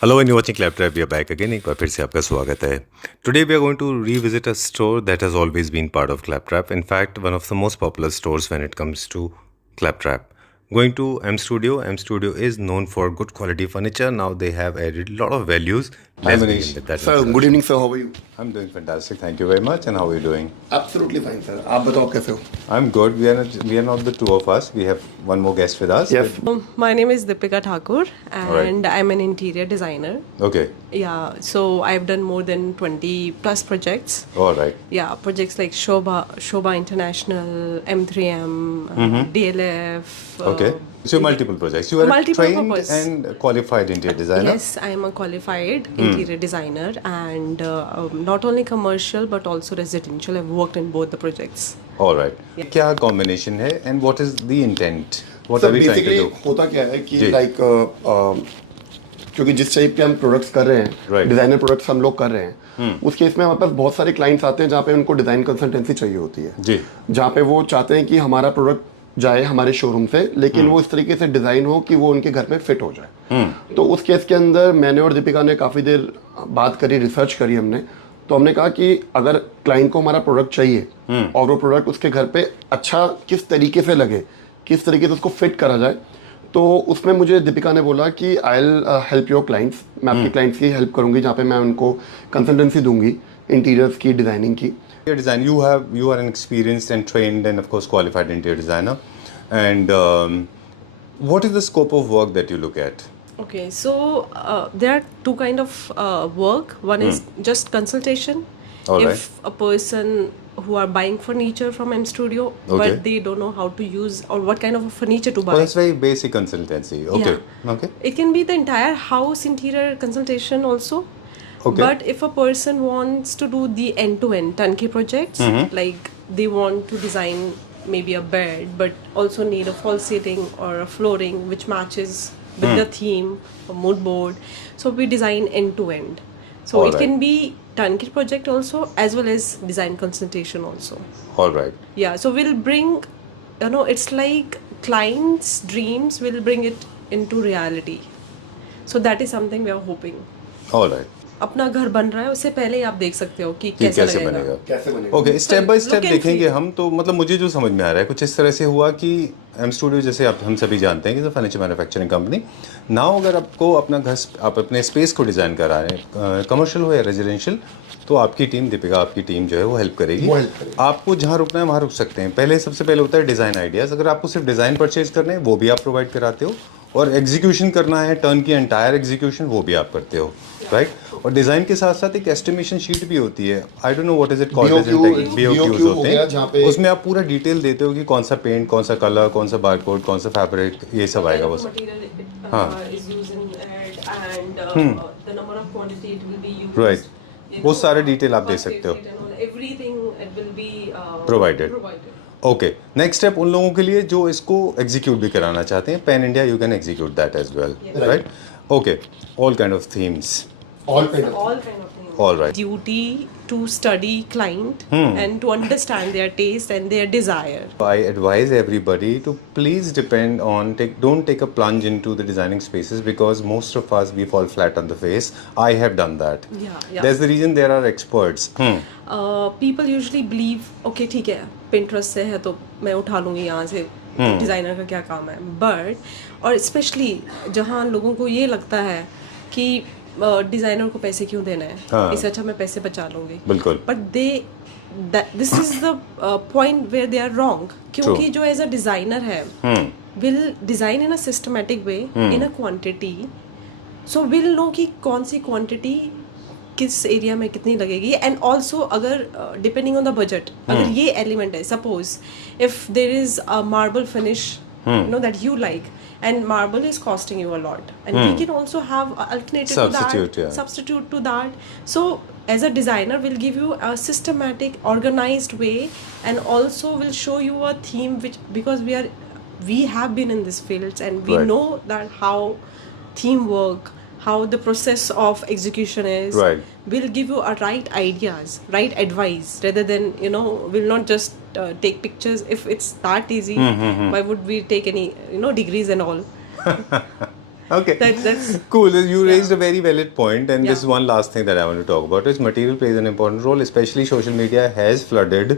Hello and you're watching Claptrap. We are back again. एक बार फिर से आपका स्वागत है. Today we are going to revisit a store that has always been part of Claptrap. In fact, one of the most popular stores when it comes to Claptrap. Going to M Studio. M Studio is known for good quality furniture. Now they have added a lot of values. Hi Let's Manish. begin with that Sir, good introduction. evening sir. How are you? I'm doing fantastic. Thank you very much. And how are you doing? Absolutely fine sir. आप बताओ आप कैसे हो? I'm good. We are not the two of us. We have one more guest with us. Yes. My name is Deepika Thakur Alright. and I'm an interior designer. Okay. Yeah, so I've done more than 20 plus projects. All right. Yeah, projects like Shobha International, M3M, DLF. Okay. So multiple projects. You are a multiple trained purpose. and qualified interior designer. Yes, I am a qualified interior designer and not only commercial but also residential. I've worked in both the projects. All right. क्या combination है and what is the intent? What sir are we trying to basically do? होता क्या है कि जी। Like क्योंकि जिस type के हम प्रोडक्ट्स कर रहे हैं Right. डिजाइनर प्रोडक्ट्स हम लोग कर रहे हैं उस केस में हमारे पास बहुत सारे क्लाइंट्स आते हैं जहाँ पे उनको डिजाइन कंसल्टेंसी चाहिए होती है जी। जहाँ पे वो चाहते हैं कि हमारा प्रोडक्ट जाए हमारे शोरूम से लेकिन वो इस तरीके से डिजाइन हो कि वो उनके घर में फिट हो जाए तो उस केस के अंदर मैंने और दीपिका ने काफ़ी देर बात करी रिसर्च करी हमने तो हमने कहा कि अगर क्लाइंट को हमारा प्रोडक्ट चाहिए और वो प्रोडक्ट उसके घर पे अच्छा किस तरीके से लगे किस तरीके से उसको फिट करा जाए तो उसमें मुझे दीपिका ने बोला कि I will help your clients मैं आपके क्लाइंट्स की हेल्प करूंगी जहाँ पे मैं उनको कंसल्टेंसी दूंगी इंटीरियर्स की डिज़ाइनिंग की Interior design. You are an experienced and trained and of course qualified interior designer. And what is the scope of work that you look at? Okay, so there are two kind of work. One is just consultation. All if right. a person who are buying furniture from M Studio, Okay. but they don't know how to use or what kind of a furniture to buy. Well, that's very basic consultancy. Okay. Yeah. Okay. It can be the entire house interior consultation also. Okay. But if a person wants to do the end-to-end turnkey projects, like they want to design maybe a bed, but also need a false ceiling or a flooring which matches with the theme, a mood board. So we design end-to-end. So All it right. can be turnkey project also as well as design consultation also. All right. Yeah, so we'll bring, it's like clients' dreams, we'll bring it into reality. So that is something we are hoping. All right. अपना घर बन रहा है उससे पहले ही आप देख सकते हो कि कि कैसा कैसे लगेगा बनेगा कैसे बनेगा okay step by step Look and देखेंगे feel. हम तो मतलब मुझे जो समझ में आ रहा है कुछ इस तरह से हुआ कि एम स्टूडियो जैसे आप हम सभी जानते हैं कि फर्नीचर मैन्युफैक्चरिंग कंपनी नाउ अगर आपको अपना घर आप अपने स्पेस को डिज़ाइन करा रहे हैं कमर्शियल हो या रेजिडेंशियल तो आपकी टीम दीपिका आपकी टीम जो है वो हेल्प करेगी वो help करेगी। आपको जहाँ रुकना है वहाँ रुक सकते हैं पहले सबसे पहले होता है डिज़ाइन आइडियाज़ अगर आपको सिर्फ डिज़ाइन परचेज करने हैं वो भी आप प्रोवाइड कराते हो और एग्जीक्यूशन करना है टर्न की एंटायर एग्जीक्यूशन वो भी आप करते हो राइट और डिज़ाइन के साथ साथ एक एस्टिमेशन शीट भी होती है I don't know what is it called BOQs हो होते गया, जहाँ हैं पे- उसमें आप पूरा डिटेल देते हो कि कौन सा पेंट कौन सा कलर कौन सा बारकोड कौन सा फैब्रिक ये सब आएगा बस राइट वो सारे डिटेल आप दे सकते हो Provided. ओके नेक्स्ट स्टेप उन लोगों के लिए जो इसको एग्जीक्यूट भी कराना चाहते हैं pan India you can execute that as well right okay all kind of themes all kind of all kind of things. All right. Duty to study client and to understand their taste and their desire. I advise everybody to please don't take a plunge into the designing spaces because most of us we fall flat on the face. I have done that. Yeah. That's the reason there are experts. People usually believe okay ठीक है Pinterest से है तो मैं उठा लूँगी यहाँ से डिज़ाइनर का क्या काम है बट और स्पेशली जहाँ लोगों को ये लगता है कि डिज़ाइनर को पैसे क्यों देना है हाँ। इससे अच्छा मैं पैसे बचा लूँगी बिल्कुल but this is the point where they are wrong क्योंकि जो एज अ डिज़ाइनर है will design in a systematic way in a quantity so will know कि कौन सी क्वांटिटी किस एरिया में कितनी लगेगी एंड ऑल्सो अगर डिपेंडिंग ऑन द बजट अगर ये एलिमेंट है suppose if there is a marble finish no that you like and marble is costing you a lot and we can also have a alternative Substitute, to that yeah. substitute to that so as a designer we'll give you a systematic organized way and also will show you a theme which because we have been in this fields and we Right. know that how theme work how the process of execution is Right. we'll give you a right ideas right advice rather than we'll not just take pictures if it's that easy why would we take any degrees and all Okay. That's Cool. You raised a very valid point, and this is Yeah. one last thing that I want to talk about is material plays an important role. Especially social media has flooded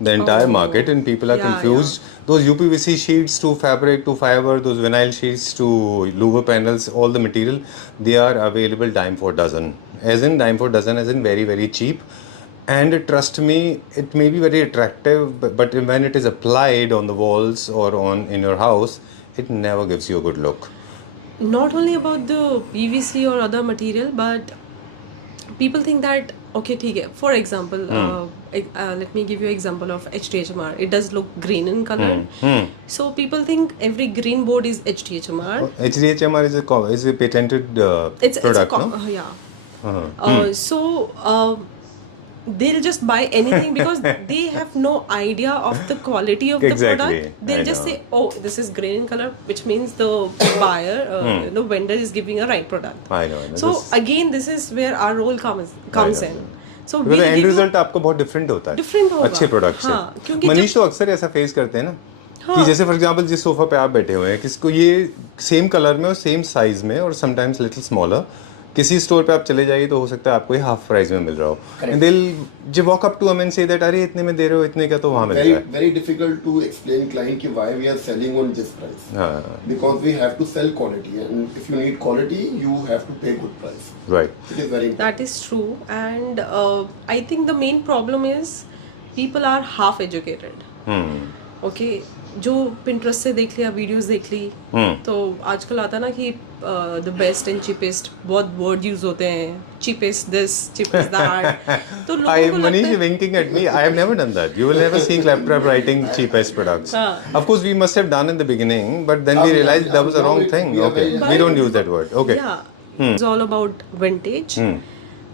the entire market, and people are Yeah, confused. Those UPVC sheets to fabric to fiber, those vinyl sheets to louver panels, all the material, they are available dime for dozen. As in dime for dozen, as in very very cheap. And trust me, it may be very attractive, but when it is applied on the walls or on in your house, it never gives you a good look. not only about the PVC or other material, but people think that okay, ठीक है. For example, let me give you example of HDHMR. It does look green in color, so people think every green board is HDHMR. HDHMR is a patented It's product, a no? yeah. So they'll just buy anything because they have no idea of the quality of the Exactly. product. They'll I just know. say, oh, this is green in color, which means the buyer, the vendor is giving a right product. I know. So again, this is where our role comes know. in. So Because we'll and give you- result आपको बहुत different होता है Different होगा. अच्छे product से हाँ, क्योंकि मनीष तो अक्सर ऐसा फेस करते हैं ना कि जैसे फॉर एग्जांपल जिस सोफा पे आप बैठे हुए हैं किसको ये सेम कलर में और सेम साइज में और समटाइम्स लिटिल स्मॉलर किसी स्टोर पे आप चले जाइए तो हो सकता है आपको ये हाफ प्राइस में मिल रहा हो एंड दे जब walk up to um and say that अरे इतने में दे रहे हो इतने का तो वहाँ मिल very रहा है very difficult to explain client ki why we are selling on this price. हाँ Because we have to sell quality, and if you need quality, you have to pay good price. Right It is very important. That is true, and I think the main problem is people are half educated. Okay, जो Pinterest से देख लिया, videos देख ली, तो आजकल आता ना कि द बेस्ट एंड चीपेस्ट बहुत वर्ड यूज होते हैं, चीपेस्ट दिस चीपेस्ट दैट, तो लोगों को लगता Manish है winking at me. I have never done that. You will never see Claptrap writing cheapest products. Of course, we must have done in the beginning, but then we realized that was a wrong thing. we are Okay, very- we don't use that word. Okay. yeah, it's all about vintage.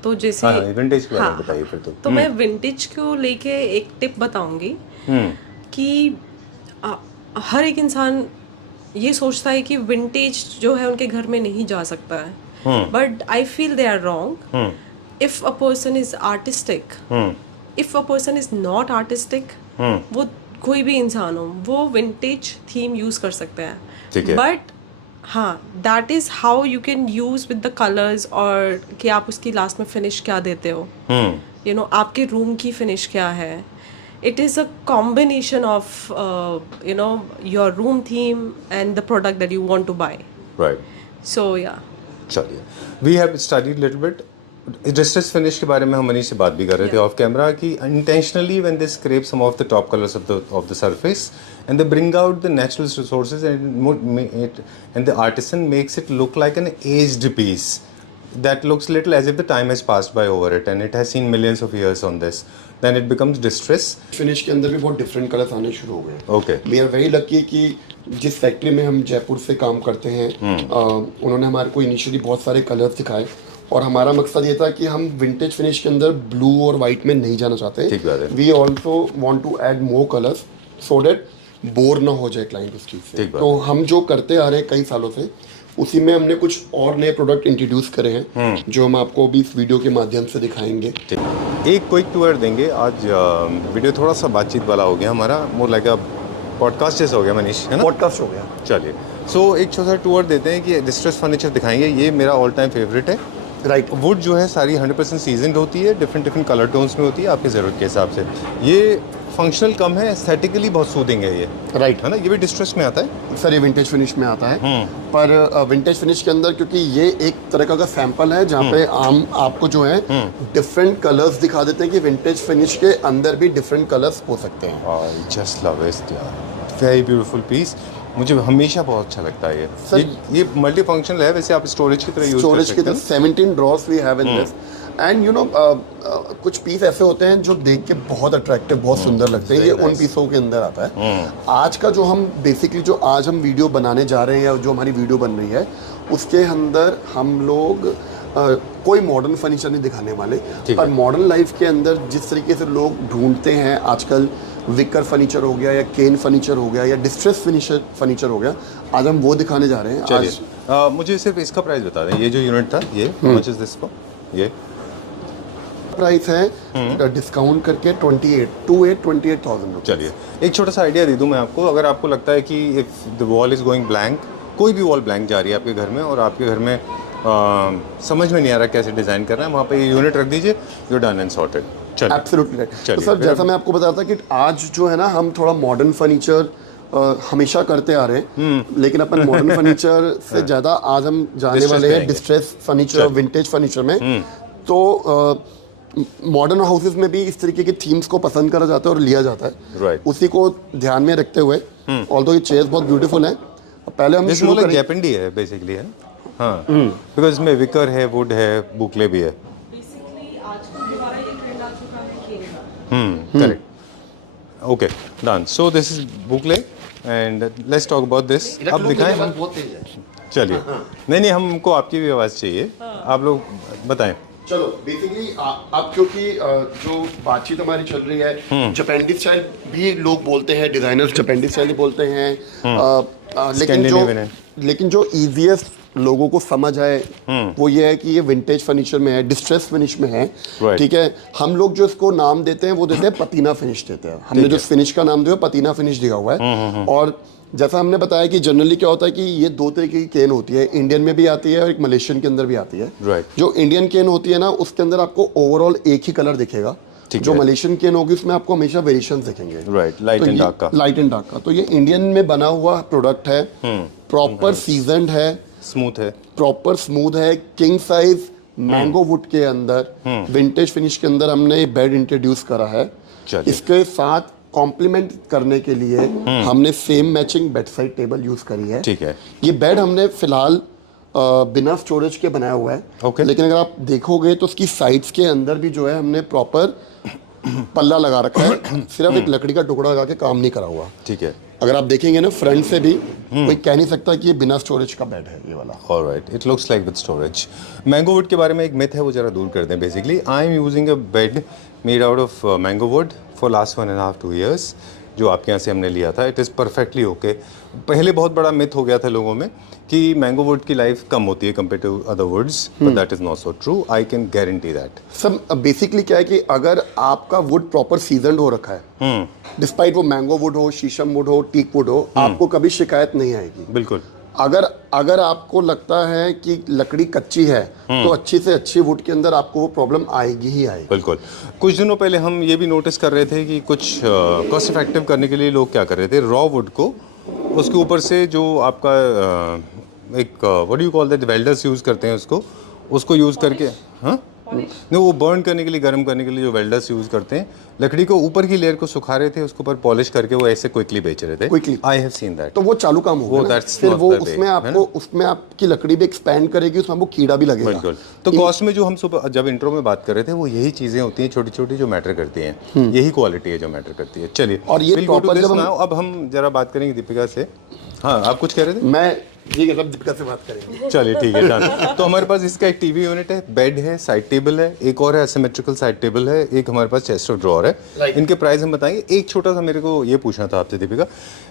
तो जैसे हाँ vintage के बारे में हाँ, बताइए फिर तो मैं विंटेज को लेके एक टिप बताऊंगी कि हर एक इंसान ये सोचता है कि विंटेज जो है उनके घर में नहीं जा सकता है, but I feel they are wrong. If a person is artistic, if a person is not artistic, वो कोई भी इंसान हो वो विंटेज थीम यूज कर सकता ठीक है. है. बट हाँ, that is how you can use with the colours, और कि आप उसकी लास्ट में फिनिश क्या देते हो, यू नो आपके रूम की फिनिश क्या है. It is a combination of your room theme and the product that you want to buy. Right. So yeah. चलिए we have studied little bit distress finish के बारे में हम मनीष से बात भी कर रहे थे ऑफ कैमरा कि intentionally when they scrap some of the top colours of the surface and they bring out the natural resources and the artisan makes it look like an aged piece that looks little as if the time has passed by over it and it has seen millions of years on this, then it becomes distress. Finish के अंदर भी बहुत different colours आने शुरू हो गए. Okay. We are very lucky कि जिस फैक्ट्री में हम जयपुर से काम करते हैं उन्होंने हमारे को इनिशियली बहुत सारे कलर्स दिखाए, और हमारा मकसद ये था कि हम विंटेज फिनिश के अंदर ब्लू और वाइट में नहीं जाना चाहते. ठीक बात है. We also want to add more colours so that bore ना हो जाए क्लाइंट उस चीज़ से. ठीक बात तो हम जो करते आ रहे हैं कई सालों से, उसी में हमने कुछ और नए प्रोडक्ट इंट्रोड्यूस करे हैं जो हम आपको अभी इस वीडियो के माध्यम से दिखाएंगे. एक क्विक टूर देंगे आज. वीडियो थोड़ा सा बातचीत वाला हो गया हमारा, मोर लाइक अ पॉडकास्ट जैसा हो गया मनीष, है ना? पॉडकास्ट हो गया. चलिए सो एक छोटा सा टूर देते हैं कि डिस्ट्रेस फर्नीचर दिखाएंगे. ये मेरा ऑल टाइम फेवरेट है. राइट. वुड जो है सारी 100% सीजनड होती है, डिफरेंट कलर टोन्स में होती है आपकी ज़रूरत के हिसाब से. ये फंक्शनल कम है, एस्थेटिकली बहुत सूदिंग है ये, राइट. है ना? ये भी डिस्ट्रेस में आता है सर ये विंटेज फिनिश में आता है, पर विंटेज फिनिश के अंदर क्योंकि ये एक तरह का सैंपल है जहाँ पे आपको जो है डिफरेंट कलर्स दिखा देते हैं कि विंटेज फिनिश के अंदर भी डिफरेंट कलर्स हो सकते हैं. आई जस्ट लव इट यार, वेरी ब्यूटीफुल पीस. मुझे हमेशा बहुत अच्छा लगता है सर, ये मल्टी फंक्शनल है, वैसे आप स्टोरेज की तरह यूज कर स्टोरेज की सकते तरह हैं. 17 drawers we have in this, and you know कुछ पीस ऐसे होते हैं जो देख के बहुत अट्रैक्टिव, बहुत सुंदर लगते हैं. ये उन पीसों के अंदर आता है. आज का जो हम बेसिकली जो आज हम वीडियो बनाने जा रहे हैं या जो हमारी वीडियो बन रही है उसके अंदर हम लोग कोई मॉडर्न फर्नीचर नहीं दिखाने वाले, पर मॉडर्न लाइफ के अंदर जिस तरीके से लोग ढूंढते हैं आजकल, विकर फर्नीचर हो गया या केन फर्नीचर हो गया या डिस्ट्रेस फर्नीचर हो गया, आज हम वो दिखाने जा रहे हैं. चलिए मुझे सिर्फ इसका प्राइस बता दें. ये जो यूनिट था ये मच इज दिस को, ये प्राइस है डिस्काउंट करके 28,000 रुपये. चलिए एक छोटा सा आइडिया दे दूं मैं आपको. अगर आपको लगता है कि if the wall is going blank, कोई भी वॉल ब्लैंक जा रही है आपके घर में और आपके घर में समझ में नहीं आ रहा कैसे डिज़ाइन करना है, वहाँ पे ये यूनिट रख दीजिए, यू डन एंड सॉर्टेड। चलिए एब्सोल्युटली राइट। तो चलिए, सर फिर जैसा मैं आपको बताया था कि आज जो है ना हम थोड़ा मॉडर्न फर्नीचर हमेशा करते आ रहे हैं, लेकिन अपन मॉडर्न फर्नीचर से ज़्यादा आज हम जाने Distress वाले पे हैं आएंगे। डिस्ट्रेस फर्नीचर, विंटेज फर्नीचर में। तो मॉडर्न हाउसेस में भी इस तरीके की थीम्स को पसंद करा जाता है और लिया जाता है। Right. उसी को ध्यान में रखते हुए, ऑल्दो ये चेयर्स बहुत ब्यूटीफुल हैं, पहले हम दिस शुरू मोर लाइक करें। जैपेंडी है बेसिकली, है हाँ, बिकॉज इसमें विकर है, वुड है, बुकले भी है। बेसिकली आजकल दोबारा ये ट्रेंड आ चुका है केन का। Correct, okay done. So this is booklet and let's talk about this. अब दिखाएं हम, बहुत तेज है। चलिए। नहीं हमको आपकी भी आवाज़ चाहिए, आप लोग बताएं। चलो बेसिकली अब क्योंकि जो बातचीत हमारी चल रही है, जापानी स्टाइल भी लोग बोलते हैं, डिजाइनर्स जापानी स्टाइल ही बोलते हैं, Scandinavian है। लेकिन जो इजीएस्ट लोगों को समझ आए वो ये है कि ये विंटेज फर्नीचर में है, डिस्ट्रेस फिनिश में है। Right. ठीक है, हम लोग जो इसको नाम देते हैं वो देते हैं पतीना फिनिश देते हैं। हमने जो फिनिश का नाम दिया पतीना फिनिश दिया हुआ है। और जैसा हमने बताया कि जनरली क्या होता है कि ये दो तरीके की केन होती है, इंडियन में भी आती है और एक मलेशियन के अंदर भी आती है। Right. जो इंडियन केन होती है ना उसके अंदर आपको ओवरऑल एक ही कलर दिखेगा। ठीक जो है। मलेशियन केन होगी उसमें आपको हमेशा वेरिएशंस दिखेंगे। Right, light and dark का। लाइट एंड डार्क का। तो ये इंडियन में बना हुआ प्रोडक्ट है, प्रॉपर सीजनड है, स्मूथ है, प्रॉपर स्मूथ है, किंग साइज मैंगो वुड के अंदर विंटेज फिनिश के अंदर हमने बेड इंट्रोड्यूस करा है। चलिए। इसके साथ कॉम्प्लीमेंट करने के लिए हमने same matching bed side table use करी है। ठीक है। ये बेड हमने फिलहाल बिना स्टोरेज के बनाया हुआ है। Okay. लेकिन अगर आप देखोगे तो उसकी साइड्स के अंदर भी जो है हमने प्रॉपर पल्ला लगा रखा है, सिर्फ एक लकड़ी का टुकड़ा लगा के काम नहीं करा हुआ। ठीक है। अगर आप देखेंगे ना फ्रंट से भी कोई कह नहीं सकता कि ये बिना स्टोरेज का बेड है ये वाला। Alright, it looks like with storage. Mango would के बारे में एक मिथ है, वो जरा दूर कर दें। Basically I am using a bed made out of mango would for last 1.5-2 years, जो आपके यहाँ से हमने लिया था। It is perfectly okay. पहले बहुत बड़ा मिथ हो गया था लोगों में कि मैंगो वुड की लाइफ कम होती है compare to other woods, but that is not so true. I can guarantee that. सब बेसिकली क्या है कि अगर आपका वुड प्रॉपर सीजनड हो रखा है, डिस्पाइट वो मैंगो वुड हो, शीशम वुड हो, टीक वुड हो, आपको कभी शिकायत नहीं आएगी। बिल्कुल। अगर आपको लगता है कि लकड़ी कच्ची है तो अच्छी से अच्छी वुड के अंदर आपको वो प्रॉब्लम आएगी ही आएगी। बिल्कुल। कुछ दिनों पहले हम ये भी नोटिस कर रहे थे कि कुछ कॉस्ट इफेक्टिव करने के लिए लोग क्या कर रहे थे, रॉ वुड को उसके ऊपर से जो आपका एक what do you call that, welders use करते हैं उसको यूज़ करके, हाँ नहीं, वो बर्न करने के लिए, गर्म करने के लिए जो वेल्डर्स यूज़ करते हैं, लकड़ी को ऊपर की लेयर को सुखा रहे थे, उसके ऊपर पॉलिश करके वो ऐसे क्विकली बेच रहे थे। Quickly। I have seen that. तो वो चालू काम होगा वो ना, that's फिर not वो the way, उसमें है आपको उसमें आपकी लकड़ी भी एक्सपैंड करेगी, उसमें आपको कीड़ा भी लगेगा। बिल्कुल। तो कॉस्ट में जो हम सुबह जब इंट्रो में बात कर रहे थे, वो यही चीज़ें होती हैं छोटी छोटी जो मैटर करती हैं, यही क्वालिटी है जो मैटर करती है। चलिए, और ये we'll go to proper this जब हम- now। अब हम जरा बात करेंगे दीपिका से। हाँ, आप कुछ कह रहे थे? मैं ये कहता हूं, दीपिका से बात करेंगे। चलिए ठीक है, डन। तो हमारे पास इसका एक टीवी यूनिट है, बेड है, साइड टेबल है, एक और है असिमेट्रिकल साइड टेबल है, एक हमारे पास चेस्ट ऑफ ड्रॉअर है। Right. इनके प्राइस हम बताएंगे। एक छोटा सा मेरे को ये पूछना था आपसे Deepika,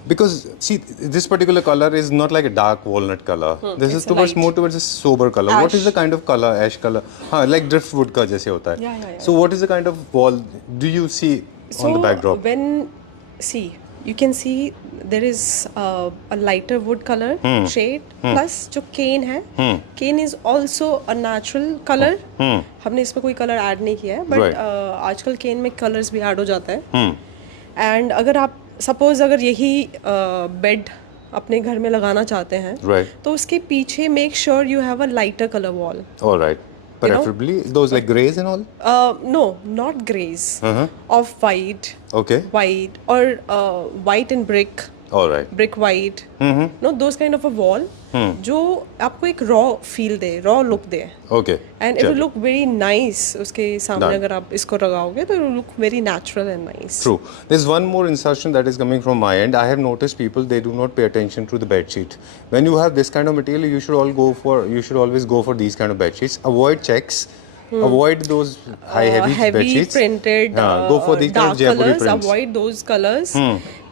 because see this particular colour is not like a dark walnut colour, this is towards more towards a sober colour. What is the kind of colour? Ash colour, हाँ, लाइक ड्रिफ्ट वुड का जैसे होता Yeah, है। yeah. So what is the kind of wall do you see on the backdrop? when you can see there is a lighter wood color shade plus जो cane है, cane is also a natural color। हमने इसमें कोई colour add नहीं किया है, but Right. आजकल केन में कलर्स भी ऐड हो जाता है। एंड अगर आप सपोज अगर यही बेड अपने घर में लगाना चाहते हैं, Right. तो उसके पीछे make sure you have a lighter colour wall. Alright, preferably those like grays and all? No, not grays, of white, Okay, or white and brick white, no, those kind of a wall जो आपको एक raw feel they, raw look they, okay. And it will look very nice. उसके सामने Done. अगर आप इसको लगाओगे तो it will look very natural and nice. True. There's one more insertion that is coming from my end. I have noticed people, they do not pay attention to the bed sheet. When you have this kind of material, you should always go for these kind of bed sheets. Avoid checks. Avoid those heavy bed heavy sheets. printed go for these kind of dark Jaipuri colors, prints. avoid those colors।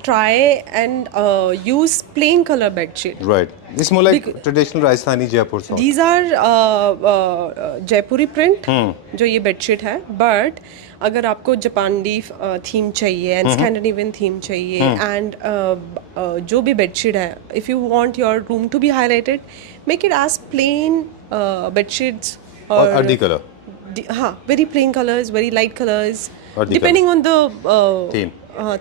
try and use plain color bed sheet. Right. It's more like traditional Rajasthani Jaipur sort. These are Jaipuri print जो ये bedsheet है, but अगर आपको जापानी theme चाहिए and Scandinavian theme चाहिए and जो भी बेडशीट है, if you want your room to be highlighted, make it as plain bedsheets और अर्दी कलर. हाँ, very plain colors, very light colors, Or the depending on the Theme.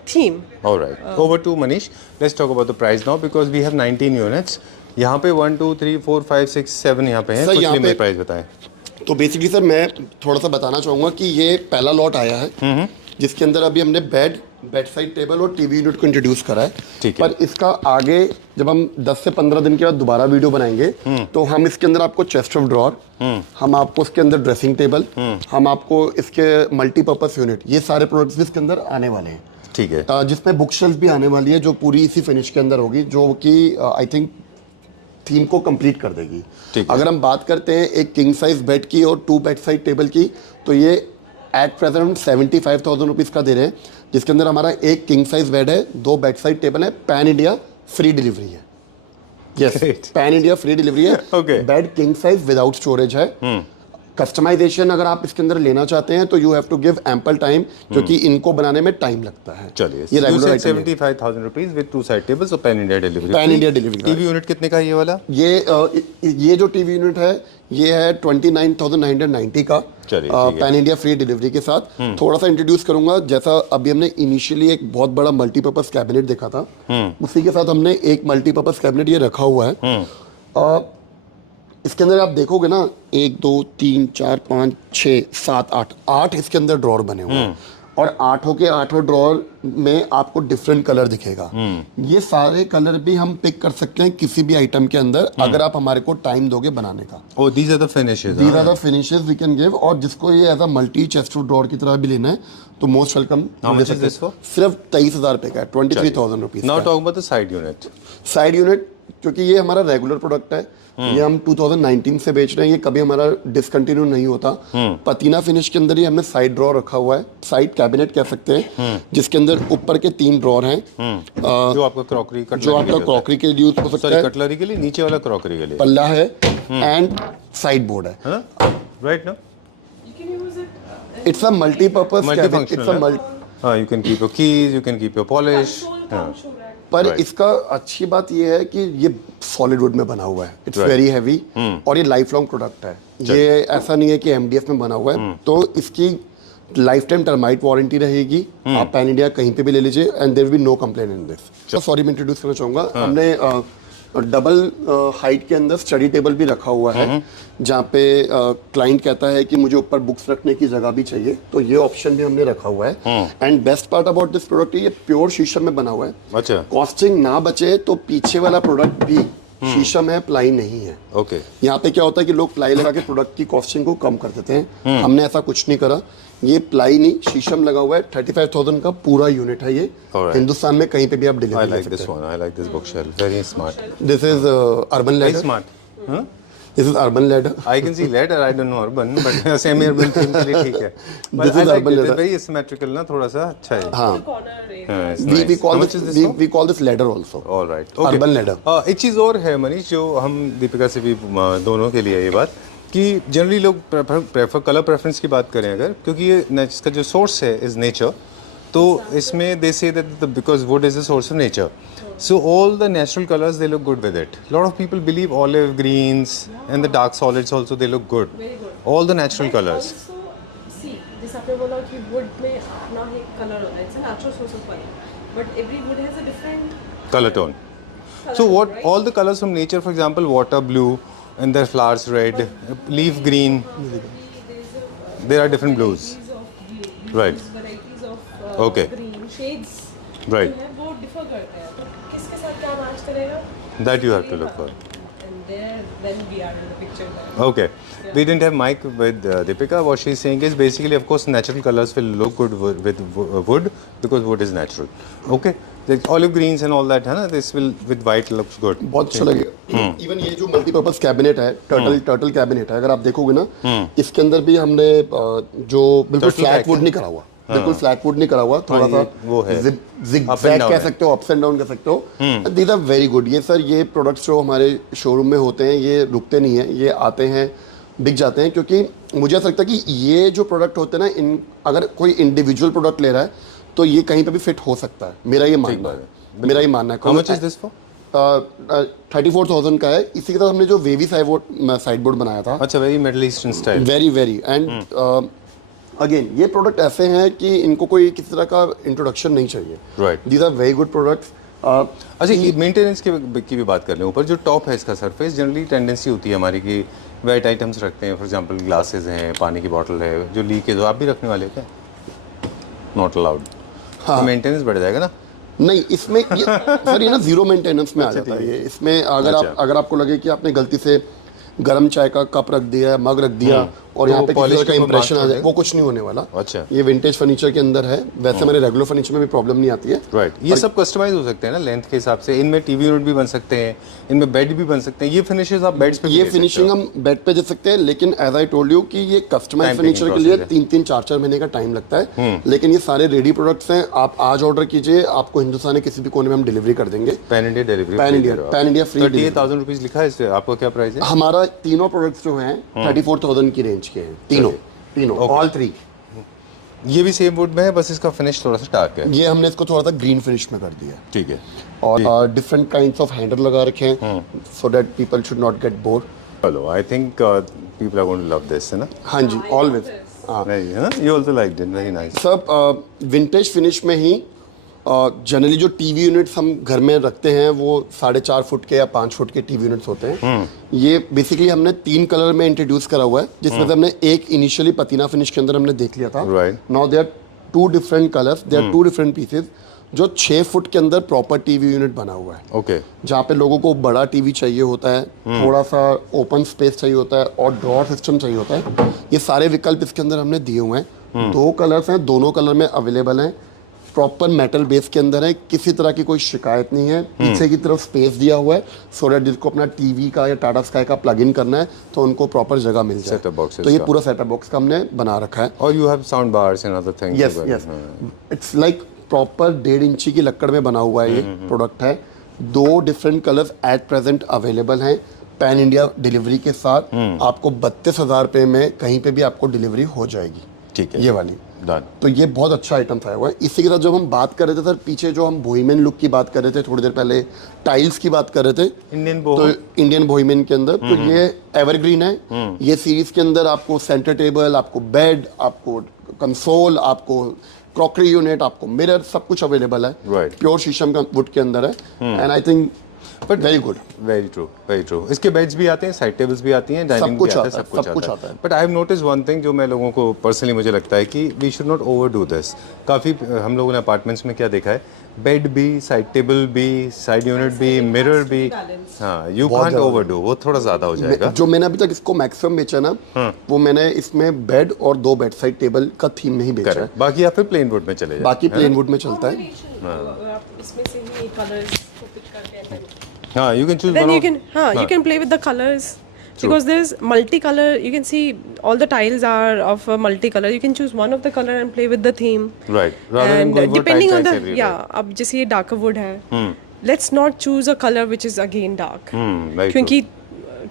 Theme. All right. Over to Manish. Let's talk about the price now because we have 19 units. यहाँ पे 1 2 3 4 5 6 7 यहाँ पे हैं. Sir, कुछ यहाँ भी मेरे पे- प्राइस बताएं. तो बेसिकली सर मैं थोड़ा सा बताना चाहूँगा कि ये पहला लॉट आया है जिसके अंदर अभी हमने बेड साइड टेबल और टीवी यूनिट को इंट्रोड्यूस करा है. ठीक है. पर इसका आगे जब हम 10 से 15 दिन के बाद दोबारा वीडियो बनाएंगे तो हम इसके अंदर आपको चेस्ट ऑफ ड्रॉर, हम आपको इसके अंदर ड्रेसिंग टेबल, हम आपको इसके मल्टीपर्पज यूनिट, ये सारे प्रोडक्ट्स भी इसके अंदर आने वाले हैं. ठीक है. जिसमें बुक शेल्फ भी आने वाली है जो पूरी इसी फिनिश के अंदर होगी, जो कि आई थिंक थीम को कंप्लीट कर देगी. ठीक है. अगर हम बात करते हैं एक किंग साइज बेड की और 2 बेड साइड टेबल की, तो ये एट प्रेजेंट 75,000 रुपीज़ का दे रहे हैं, जिसके अंदर हमारा एक किंग साइज बेड है, 2 बेड साइड टेबल है, पैन इंडिया फ्री डिलीवरी है. Yes, Great. Pan India free delivery है. Okay. Bed king size without storage है. कस्टमाइजेशन अगर आप इसके अंदर लेना चाहते हैं तो you have to give ample time, क्योंकि इनको बनाने में टाइम लगता है. चलिए. ये You रेगुलर said आइटम है. 75,000 rupees with 2 side tables और pan India delivery. Pan India delivery. TV unit कितने का है ये वाला? ये जो टीवी यूनिट है ये है 29,990 का. चलिए, ठीक है. पैन इंडिया फ्री डिलीवरी के साथ. थोड़ा सा इंट्रोड्यूस करूंगा, जैसा अभी हमने इनिशियली एक बहुत बड़ा मल्टीपर्पज कैबिनेट देखा था, उसी के साथ हमने एक मल्टीपर्पज कैबिनेट ये रखा हुआ है. इसके अंदर आप देखोगे ना, 1 2 3 4 5 6 7 8 इसके अंदर ड्रॉर बने हुए हैं, और 8 के 8 ड्रॉर में आपको डिफरेंट कलर दिखेगा. ये सारे कलर भी हम पिक कर सकते हैं किसी भी आइटम के अंदर, अगर आप हमारे को टाइम दोगे बनाने का. Oh, these are the finishes. These are the finishes we can give. और जिसको ये as a multi chest of drawer की तरह भी लेना है तो most welcome. How much is this for? सिर्फ 23,000 रुपए का है, 23,000 rupees. Now talk about the side unit. Side unit, क्योंकि ये हमारा रेगुलर प्रोडक्ट है, ये हम 2019 से बेच रहे हैं, ये कभी हमारा डिसकंटिन्यू नहीं होता. पतीना फिनिश के अंदर ही हमने साइड ड्रॉर रखा हुआ है, साइड कैबिनेट कह सकते हैं, जिसके अंदर ऊपर के 3 ड्रॉर हैं. जो आपका क्रॉकरी जो आपका क्रॉकरी के लिए यूज हो सकता है, कटलरी के लिए, नीचे वाला क्रॉकरी के लिए. पल्ला है एंड साइड बोर्ड है. राइट ना? You can use it. It's a multipurpose cabinet. Multifunctional, हाँ, you can keep your keys, you can keep your polish. हाँ. पर Right. इसका अच्छी बात ये है कि ये सॉलिड वुड में बना हुआ है. It's Right. वेरी हैवी और ये लाइफ लॉन्ग प्रोडक्ट है. ये ऐसा नहीं है कि एमडीएफ में बना हुआ है. तो इसकी लाइफ टाइम टर्माइट वारंटी रहेगी. आप पैन इंडिया कहीं पे भी ले लीजिए and there will be no complain in this. Sorry, मैं इंट्रोड्यूस करना चाहूँगा, हमने डबल हाइट के अंदर स्टडी टेबल भी रखा हुआ है, जहाँ पे क्लाइंट कहता है कि मुझे ऊपर बुक्स रखने की जगह भी चाहिए, तो ये ऑप्शन भी हमने रखा हुआ है. And best part about this product, ये प्योर शीशम में बना हुआ है. अच्छा. कॉस्टिंग ना बचे तो पीछे वाला प्रोडक्ट भी शीशम है, प्लाई नहीं है. ओके. यहाँ पे क्या होता है कि लोग प्लाई लगा के प्रोडक्ट की कॉस्टिंग को कम कर देते हैं. हमने ऐसा कुछ नहीं करा. ये प्लाई नहीं, शीशम लगा हुआ है. 35,000 का पूरा यूनिट है ये. Alright. हिंदुस्तान में कहीं पे भी आप I डिलीवरी ले like सकते this हैं. one. I like this bookshelf. Very smart. This is urban Very ladder. smart. Huh? This is urban ladder. I can see ladder. I don't know urban, but semi urban theme के लिए ठीक है. But This I is like urban it. ladder. It's very symmetrical ना, थोड़ा सा अच्छा है. हाँ. Corner area. हाँ, it's We nice. call How much this is this for? we call this ladder also. All right. Okay. Urban ladder. एक चीज़ और है मनीष, जो हम दीपिका से भी दोनों के लिए ये बात कि जनरली लोग प्रेफर कलर प्रेफरेंस की बात करें अगर, क्योंकि ये इसका जो सोर्स है इज़ नेचर, तो इसमें they say that because wood is the source of nature, so all the natural colors they look good with it. Lot of people believe olive greens and the dark solids also they look good. Very good. All the natural colors. Also, see, जैसे आपने बोला कि wood में अपना ही color होता है, it's a natural source of color, but every wood has a different Color tone. color So tone, what right? all the colors from nature, for example, water blue and the flowers red, leaf green. There are different blues. Right. Varieties of Okay. green shades. Right. जो है वो differ करते हैं. तो किसके साथ क्या match करेगा? That you have to look for. And there, then we are in the picture. There. Okay. We didn't have mic with Deepika. What she's saying is basically, of course, natural colors will look good with wood because wood is natural. Okay. The olive greens and all that, है ना? This will with white looks good. बहुत अच्छा लगेगा. Even ये जो multipurpose cabinet है, turtle cabinet है, अगर आप देखोगे ना, इसके अंदर भी हमने जो बिल्कुल Turtle फ्लैट back वुड है? नहीं करा हुआ. बिल्कुल फ्लैट वुड नहीं करा हुआ, थोड़ा सा वो है zigzag कह सकते हो, अप्स एंड डाउन कह सकते हो। These are very good. ये सर ये प्रोडक्ट्स जो हमारे शोरूम में होते हैं ये रुकते नहीं है, ये आते हैं बिक जाते हैं, क्योंकि मुझे ऐसा लगता है कि ये जो प्रोडक्ट होते हैं ना, इन अगर कोई इंडिविजुअल प्रोडक्ट ले रहा है तो ये कहीं पे भी फिट हो सकता है, मेरा ये मानना है, मेरा ये मानना है। How much is this for? 34,000 का है। इसी के साथ हमने जो वेवी साइड बोर्ड बनाया था, अच्छा, very middle eastern style, very and again ये प्रोडक्ट ऐसे हैं कि इनको कोई किसी तरह का इंट्रोडक्शन नहीं चाहिए। Right, these are very good products. अच्छा, ये मेंटेनेंस की भी बात कर लें। ऊपर जो टॉप है इसका सरफेस, जनरली टेंडेंसी होती है हमारी कि वेट आइटम्स रखते हैं, फॉर एग्जांपल ग्लासेस हैं, पानी की बॉटल है, जो लीकेज हो, आप भी रखने वाले क्या? Not allowed. हाँ, मेंटेनेंस बढ़ जाएगा ना? नहीं, इसमें सर ये ना जीरो मेंटेनेंस में आ जाता है ये। इसमें अगर आपको लगे कि आपने गलती से गर्म चाय का कप रख दिया, मग रख दिया और यहाँ पे किसी का इंप्रेशन आ जाए, वो कुछ नहीं होने वाला। अच्छा, ये विंटेज फर्नीचर के अंदर है, वैसे मेरे रेगुलर फर्नीचर में भी प्रॉब्लम नहीं आती है। राइट, ये सब कस्टमाइज हो सकते हैं ना लेंथ के हिसाब से। इनमें टीवी यूनिट भी बन सकते हैं, इनमें बेड भी बन सकते हैं। ये फिनिशेस आप बेड्स पे, ये फिनिशिंग हम बेड पे दे सकते हैं, लेकिन एज आई टोल्ड यू कि ये कस्टमाइज फर्नीचर के लिए 3-3, 4-4 महीने का टाइम लगता है। लेकिन ये सारे रेडी प्रोडक्ट्स हैं, आप आज ऑर्डर कीजिए, आपको हिंदुस्तान के किसी भी कोने में हम डिलीवरी कर देंगे। Pan India delivery, pan India free. 38,000 rupees लिखा है इससे। आपका क्या प्राइस है? हमारा तीनों प्रोडक्ट्स जो हैं 34,000 की रेंज के हैं, तीनों ऑल 3। ये भी सेम वुड में है, बस इसका फिनिश थोड़ा सा डार्क है। ये हमने इसको थोड़ा सा ग्रीन फिनिश में कर दिया है। ठीक है, और डिफरेंट काइंड्स ऑफ हैंडल लगा रखे हैं, so that people should not get bore. चलो, I think people are going to love this, है ना? हाँ जी, ऑलवेज। नहीं, है ना? You also liked it, very nice. सब विंटेज फिनिश में ही जनरली जो टीवी यूनिट्स हम घर में रखते हैं वो 4.5 फुट के या 5 फुट के टीवी यूनिट्स होते हैं। ये बेसिकली हमने 3 कलर में इंट्रोड्यूस करा हुआ है, जिसमें से हमने एक इनिशियली पतीना फिनिश के अंदर हमने देख लिया था। Now they are 2 different colours, they are 2 different pieces, जो 6 फुट के अंदर प्रॉपर टीवी यूनिट बना हुआ है। ओके, जहाँ पे लोगों को बड़ा टीवी चाहिए होता है, थोड़ा सा ओपन स्पेस चाहिए होता है और ड्रॉअर सिस्टम चाहिए होता है, ये सारे विकल्प इसके अंदर हमने दिए हुए हैं। 2 कलर्स हैं, दोनों कलर में अवेलेबल हैं, प्रॉपर मेटल बेस के अंदर है, किसी तरह की कोई शिकायत नहीं है। पीछे की तरफ स्पेस दिया हुआ है, सो दैट जिसको अपना टीवी का या टाटा स्काई का प्लग इन करना है तो उनको प्रॉपर जगह मिल जाए। तो ये पूरा सेटअप बॉक्स का हमने बना रखा है। और you have sound bars and other things. Yes, it's like proper 1.5 इंची की लक्कड़ में बना हुआ है ये प्रोडक्ट है। 2 different colours at present available हैं। पैन इंडिया डिलीवरी के साथ आपको 32,000 रुपये में कहीं पे भी आपको डिलीवरी हो जाएगी। ठीक है, ये वाली डन। तो ये बहुत अच्छा आइटम था हुआ है। इसी के साथ जब हम बात कर रहे थे सर, पीछे जो हम बोहेमियन लुक की बात कर रहे थे, थोड़ी देर पहले टाइल्स की बात कर रहे थे, इंडियन बोहेमियन के अंदर, तो ये एवरग्रीन है। ये सीरीज के अंदर आपको सेंटर टेबल, आपको बेड, आपको कंसोल, आपको क्रॉकरी यूनिट, आपको मिरर, सब कुछ अवेलेबल है। प्योर शीशम का वुड के अंदर है, and I think but very good, very true, very true. इसके बेड्स भी आते हैं, साइड टेबल्स भी आती हैं, डाइनिंग भी आता है, सब कुछ आता है। But I have notice one thing, जो मैं लोगों को पर्सनली मुझे लगता है कि we should not overdo this. काफ़ी हम लोगों ने अपार्टमेंट्स में क्या देखा है, बेड भी, साइड टेबल भी, साइड यूनिट भी, मिरर भी, हाँ, यू कांट ओवरडू, वो थोड़ा ज़्यादा हो जाएगा। जो मैंने अभी तक इसको मैक्सिमम बेचा ना, वो मैंने इसमें बेड और 2 बेड साइड टेबल का थीम नहीं बेचा है। बाकी आप फिर प्लेन वुड में चले जाए, बाकी प्लेन वुड में चलता है। इसमें से ही कलर्स को पिक करके हाँ, you can choose then one you of, can you can play with the colors. True. Because there's multicolor, you can see all the tiles are of a multicolor. You can choose one of the color and play with the theme. Right. Rather and than going for depending on the अब जैसे ये darker wood है, let's not choose a color which is again dark. क्योंकि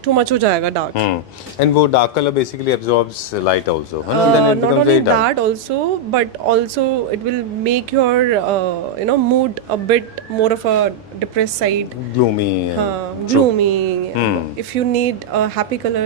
too much हो जाएगा dark. And वो dark color basically absorbs light also. Not only that also, but also it will make your mood a bit more of a depressed side. Gloomy. Gloomy. If you need a happy color,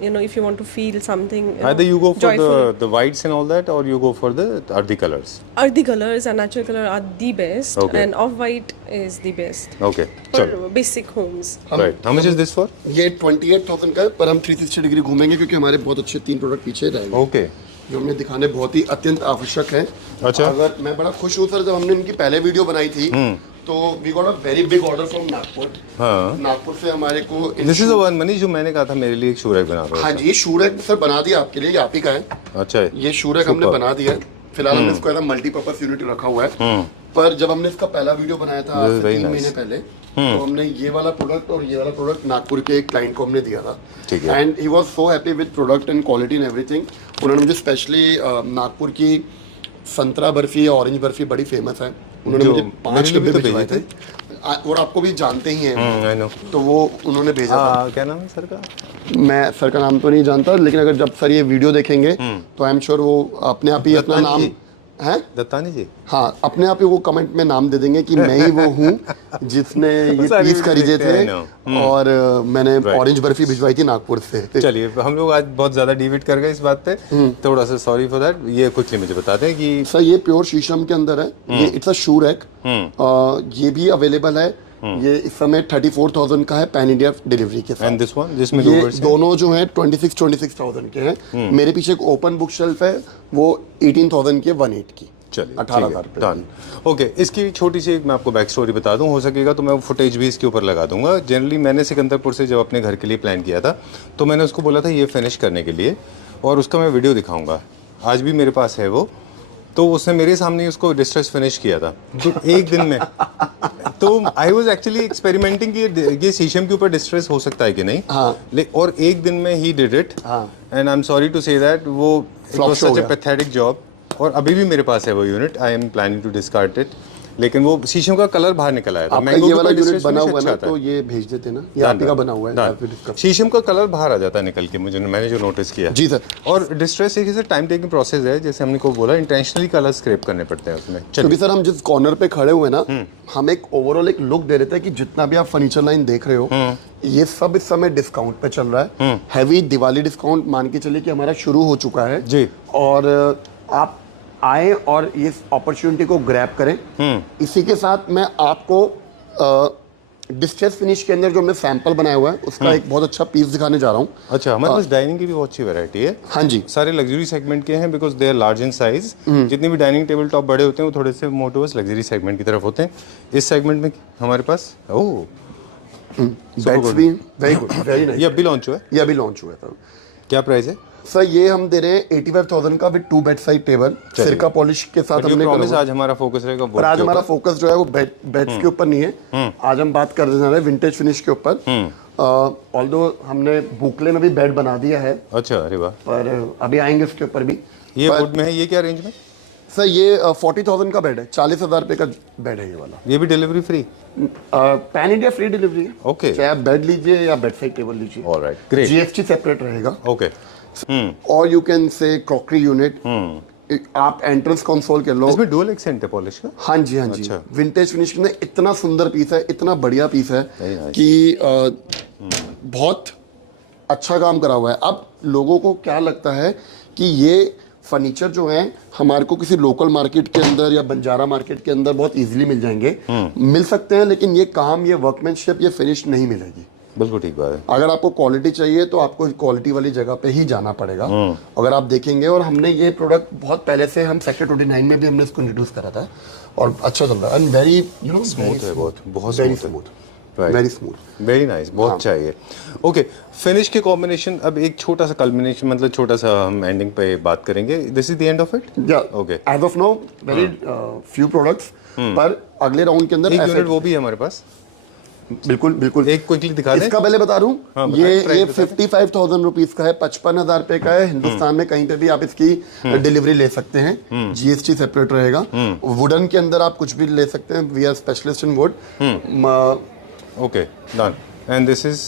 if you want to feel something. Either you go for joyful. the whites and all that, or you go for the earthy colors. Earthy colors and natural color are the best, and off-white is the best. Okay. For basic homes. Right. How much is this for? ये 28,000 का है, पर हम 360 degree घूमेंगे क्योंकि हमारे बहुत अच्छे 3 प्रोडक्ट पीछे रहेंगे। ओके, जो हमने दिखाने बहुत ही अत्यंत आवश्यक है। अच्छा, अगर मैं बड़ा खुश हूँ सर, जब हमने इनकी पहले वीडियो बनाई थी तो we got a very big order from Nagpur. Nagpur से हमारे को this is the one Manish जो मैंने कहा था मेरे लिए एक शू रैक बना रहा हूं। हाँ जी, ये शू रैक सर बना दिया आपके लिए, ये आप ही का है। अच्छा, ये शू रैक हमने बना दिया है। फिलहाल हमने इसको एज मल्टीपर्पज यूनिट रखा हुआ है, पर जब हमने इसका पहला वीडियो बनाया था 3 महीने पहले, तो हमने ये वाला प्रोडक्ट और ये वाला प्रोडक्ट नागपुर के एक क्लाइंट को हमने दिया था, and he was so happy with product and quality and everything. उन्होंने मुझे स्पेशली नागपुर की संतरा बर्फी या ऑरेंज बर्फी बड़ी फेमस है, उन्होंने जो मुझे मेरे 5 लिए भी डब्बे तो भिजवाए भेजे थे। और आपको भी जानते ही हैं आई नो। तो वो उन्होंने भेजा था। क्या नाम है सर का? मैं सर का नाम तो नहीं जानता, लेकिन अगर जब सर ये वीडियो देखेंगे तो आई एम श्योर वो अपने आप ही अपना दत्तानी नाम जी। है, दत्तानी जी। हाँ, अपने आप ही वो कमेंट में नाम दे देंगे कि मैं ही वो हूँ जिसने ये सारी पीस खरीदे देखते हैं, थे I know। और मैंने Right। ऑरेंज बर्फी भिजवाई थी नागपुर से। चलिए हम लोग आज बहुत ज्यादा डिविएट कर गए इस बात पे, थोड़ा सा सॉरी फॉर दैट। ये क्विकली मुझे बता दें कि सर ये प्योर शीशम के अंदर है, ये इट्स अ शू रैक, ये भी अवेलेबल है। ये इस समय 34,000 का है पैन इंडिया डिलीवरी के साथ। एंड दिस वन जिसमें ये louvers हैं? दोनों जो है 26,000 के हैं। मेरे पीछे एक ओपन बुक शेल्फ है, वो 18,000 के 1/8 की, चलिए 18,000 रुपए डन। ओके, इसकी छोटी सी मैं आपको बैक स्टोरी बता दूं, हो सकेगा तो मैं फुटेज भी इसके ऊपर लगा दूंगा। जनरली मैंने सिकंदरपुर से जब अपने घर के लिए प्लान किया था तो मैंने उसको बोला था ये फिनिश करने के लिए, और उसका मैं वीडियो दिखाऊंगा, आज भी मेरे पास है वो। तो उसने मेरे सामने ही उसको डिस्ट्रेस फिनिश किया था तो एक दिन में। तो आई वॉज एक्चुअली एक्सपेरिमेंटिंग कि ये शीशम के ऊपर डिस्ट्रेस हो सकता है कि नहीं। और एक दिन में ही did it, and I am sorry to say that वो it was such a pathetic job. और अभी भी मेरे पास है वो unit, I am planning to discard it, लेकिन वो शीशम का कलर बाहर निकल आया था। आपका मैंगो ये के वाला ऊपर यूनिट distress बना finish हुआ है अच्छा ना, आता है। तो ये भेज देते ना, ये आप ही का बना हुआ है, डन। काफी discuss। शीशम का कलर बाहर आ जाता है निकल के, मैंने जो नोटिस किया। जी सर। और डिस्ट्रेस एक टाइम टेकिंग प्रोसेस है, जैसे हमने को बोला इंटेंशनली कलर स्क्रैप करने पड़ते हैं उसमें। क्योंकि सर हम जिस कॉर्नर पे खड़े हुए ना, हम एक ओवरऑल एक लुक दे रहे थे कि जितना भी आप फर्नीचर लाइन देख रहे हो ये सब इस समय डिस्काउंट पे चल रहा है। हैवी दिवाली डिस्काउंट मान के चलिए कि हमारा शुरू हो चुका है जी। और आप आए और इस अपॉर्चुनिटी को ग्रैब करें। इसी के साथ मैं आपको डिस्ट्रेस फिनिश के अंदर जो हमने सैंपल बनाया हुआ है उसका एक बहुत अच्छा पीस दिखाने जा रहा हूँ। अच्छा, हमारे पास डाइनिंग की भी बहुत अच्छी वैरायटी है। हाँ जी, सारे लग्जरी सेगमेंट के हैं, because they are large in size. जितने भी डाइनिंग टेबल टॉप बड़े होते हैं वो थोड़े से मोटोस लग्जरी सेगमेंट की तरफ होते हैं। इस सेगमेंट में हमारे पास बेड्स भी वेरी गुड, वेरी नाइस। ये अभी लॉन्च हुआ है। ये अभी लॉन्च हुआ था। क्या प्राइस है सर ये हम दे रहे हैं 85,000 का विद 2 बेड साइड टेबल, सिरका पॉलिश के साथ हमने प्रॉमिस करा। आज हमारा फोकस रहेगा पर आज हमारा फोकस जो है वो बेड्स के ऊपर नहीं है। आज हम बात करने जा रहे हैं विंटेज फिनिश के ऊपर। ऑल्दो हमने बुकले में भी बेड बना दिया है। अच्छा, अरे वाह। पर अभी आएंगे उसके ऊपर भी। ये वुड में है, ये क्या रेंज में? सर ये 40,000 का बेड है, 40,000 रुपए का बेड है ये वाला। ये भी delivery free? Pan India free delivery है। ओके, चाहे आप बेड लीजिए या बेड साइड टेबल लीजिए। Alright, great. जीएसटी सेपरेट रहेगा। ओके। और you can say crockery unit, आप एंट्रेंस कंसोल के लो। इसमें डुअल एक्सेंट है पॉलिश का? हाँ जी, हाँ जी। अच्छा। विंटेज फिनिश के अंदर इतना सुंदर पीस है, इतना बढ़िया पीस है कि बहुत अच्छा काम करा हुआ है। अब लोगों को क्या लगता है कि ये फर्नीचर जो है हमारे को किसी लोकल मार्केट के अंदर या बंजारा मार्केट के अंदर बहुत इजीली मिल जाएंगे, मिल सकते हैं, लेकिन ये काम, ये वर्कमैनशिप, ये फिनिश नहीं मिलेगी। बिल्कुल ठीक बात है। अगर आपको क्वालिटी चाहिए तो आपको क्वालिटी वाली जगह पे ही जाना पड़ेगा। अगर आप देखेंगे, और हमने ये प्रोडक्ट बहुत पहले से, हम सेक्टर 29 में भी हमने इसको इंट्रोड्यूस करा था और अच्छा चल रहा है एंड वेरी स्मूथ है, बहुत very smooth smooth, Right. Very smooth, very nice, बहुत अच्छा है ये। ओके, फिनिश के कॉम्बिनेशन, अब एक छोटा सा कल्बिनेशन, मतलब छोटा सा हम एंडिंग पे बात करेंगे। This is the end of it. या okay, as of now very few products, पर अगले राउंड के अंदर एक ऐसे- यूनिट वो भी है हमारे पास। बिल्कुल बिल्कुल, एक क्विकली दिखा दें। इसका पहले बता दूं, हाँ, ये प्राइस बता दें। 55,000 रुपीज का है, 55,000 रुपए का है। हिंदुस्तान में कहीं पे भी आप इसकी डिलीवरी ले सकते हैं, जीएसटी सेपरेट रहेगा। वुडन के अंदर आप कुछ भी ले सकते हैं, we are specialist in wood. Okay, done. And this is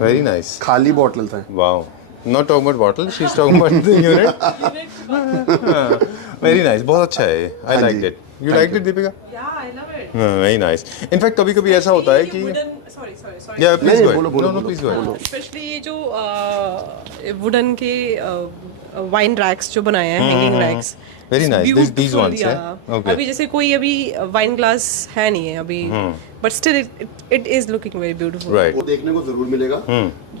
very nice. खाली बॉटल्स हैं। Wow, not talking about bottle, she is talking about the unit. Very nice, बहुत अच्छा है। I like it. You like it Deepika? Yeah, I love it. Very nice. In fact कभी कभी ऐसा होता है कि sorry. या प्लीज नहीं, गो बोलो, बोलो, नो बोलो, प्लीज गो। स्पेशली ये जो वुडन के वाइन रैक्स जो बनाए हैं, hanging racks, Very nice. These ones, okay. अभी जैसे कोई अभी वाइन ग्लास है नहीं है अभी, but still it is looking very beautiful. Right, वो देखने को जरूर मिलेगा।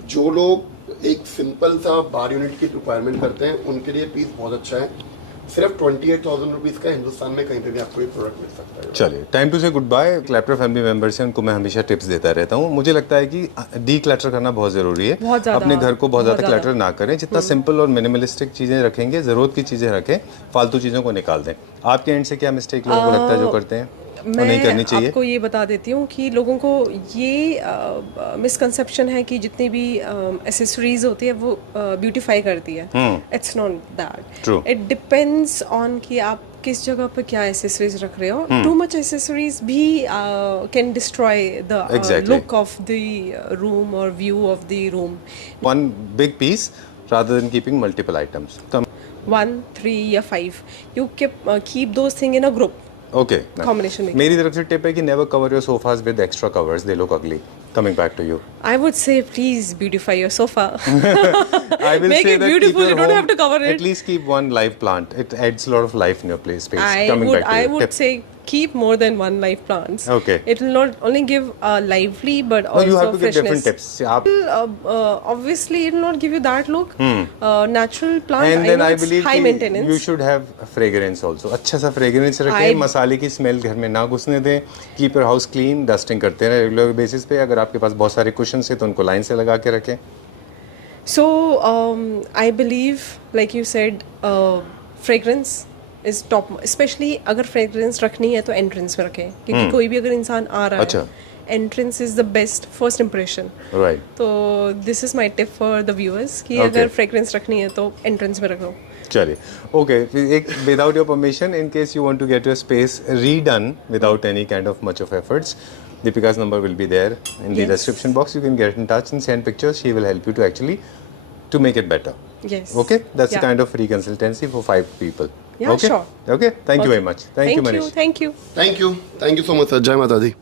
जो लोग एक सिंपल सा बार यूनिट की रिक्वायरमेंट करते हैं उनके लिए पीस बहुत अच्छा है। सिर्फ 28,000 रुपीज का हिंदुस्तान में कहीं पे भी आपको ये प्रोडक्ट मिल सकता है। चलिए, टाइम टू से गुड बाय। क्लैप्टर फैमिली मेंबर्स हैं, उनको मैं हमेशा टिप्स देता रहता हूँ। मुझे लगता है कि डी क्लटर करना बहुत ज़रूरी है। बहुत ज़्यादा, अपने घर को बहुत ज़्यादा बहुत क्लटर ना करें। जितना सिंपल और मिनिमलिस्टिक चीज़ें रखेंगे, ज़रूरत की चीज़ें रखें, फालतू चीज़ों को निकाल दें। आपके एंड से क्या मिस्टेक लोगों को लगता है जो करते हैं? नहीं करनी मैं चाहिए? आपको ये बता देती हूँ कि लोगों को ये मिसकंसेप्शन है कि जितनी भी एसेसरीज होती है वो ब्यूटीफाई करती है. It's not that. True. It depends on कि आप किस जगह पे क्या एसेसरीज रख रहे हो. टू मच एसेसरीज भी can destroy the Exactly. Look of the room और view of the room. One big piece rather than keeping multiple items. 1, 3 या 5. You keep those things in a group. Okay. Combination में. मेरी तरफ से tip है कि never cover your sofas with extra covers. They look ugly. Coming back to you. I would say please beautify your sofa. I will Make say it that beautiful. keep your You don't home, have to cover it. At least keep one live plant. It adds a lot of life in your space. I Coming would back to I you. would Tip. say keep more than one live plants. Okay. It will not only give lively but No, also you have to give different freshness. tips. आप Obviously, it will not give you that look. Natural plant. And then know I it's believe high कि maintenance. you should have fragrance also. अच्छा सा fragrance रखें, I- मसाले की smell घर में ना घुसने दें. Keep your house clean, dusting करते रहें रेगुलर बेसिस पे. अगर आपके पास बहुत सारे cushions हैं तो उनको लाइन से लगा के रखें. So I believe, like you said, fragrance is top. Especially अगर fragrance रखनी है तो entrance में रखें क्योंकि कोई भी अगर इंसान आ रहा अच्छा. है, entrance is the best first impression. Right. तो this is my tip for the viewers कि Okay. अगर fragrance रखनी है तो entrance में रखो. चलिए. Okay. एक without your permission, in case you want to get your space redone without any kind of much of efforts, Deepika's number will be there in the Yes. description box. You can get in touch and send pictures. She will help you to actually to make it better. Yes. Okay, that's Yeah. a kind of free consultancy for 5 people. Yeah, okay? sure. Okay, thank you Okay. very much. Thank you, Manish. Thank you. Thank you so much sir. जय माता दी.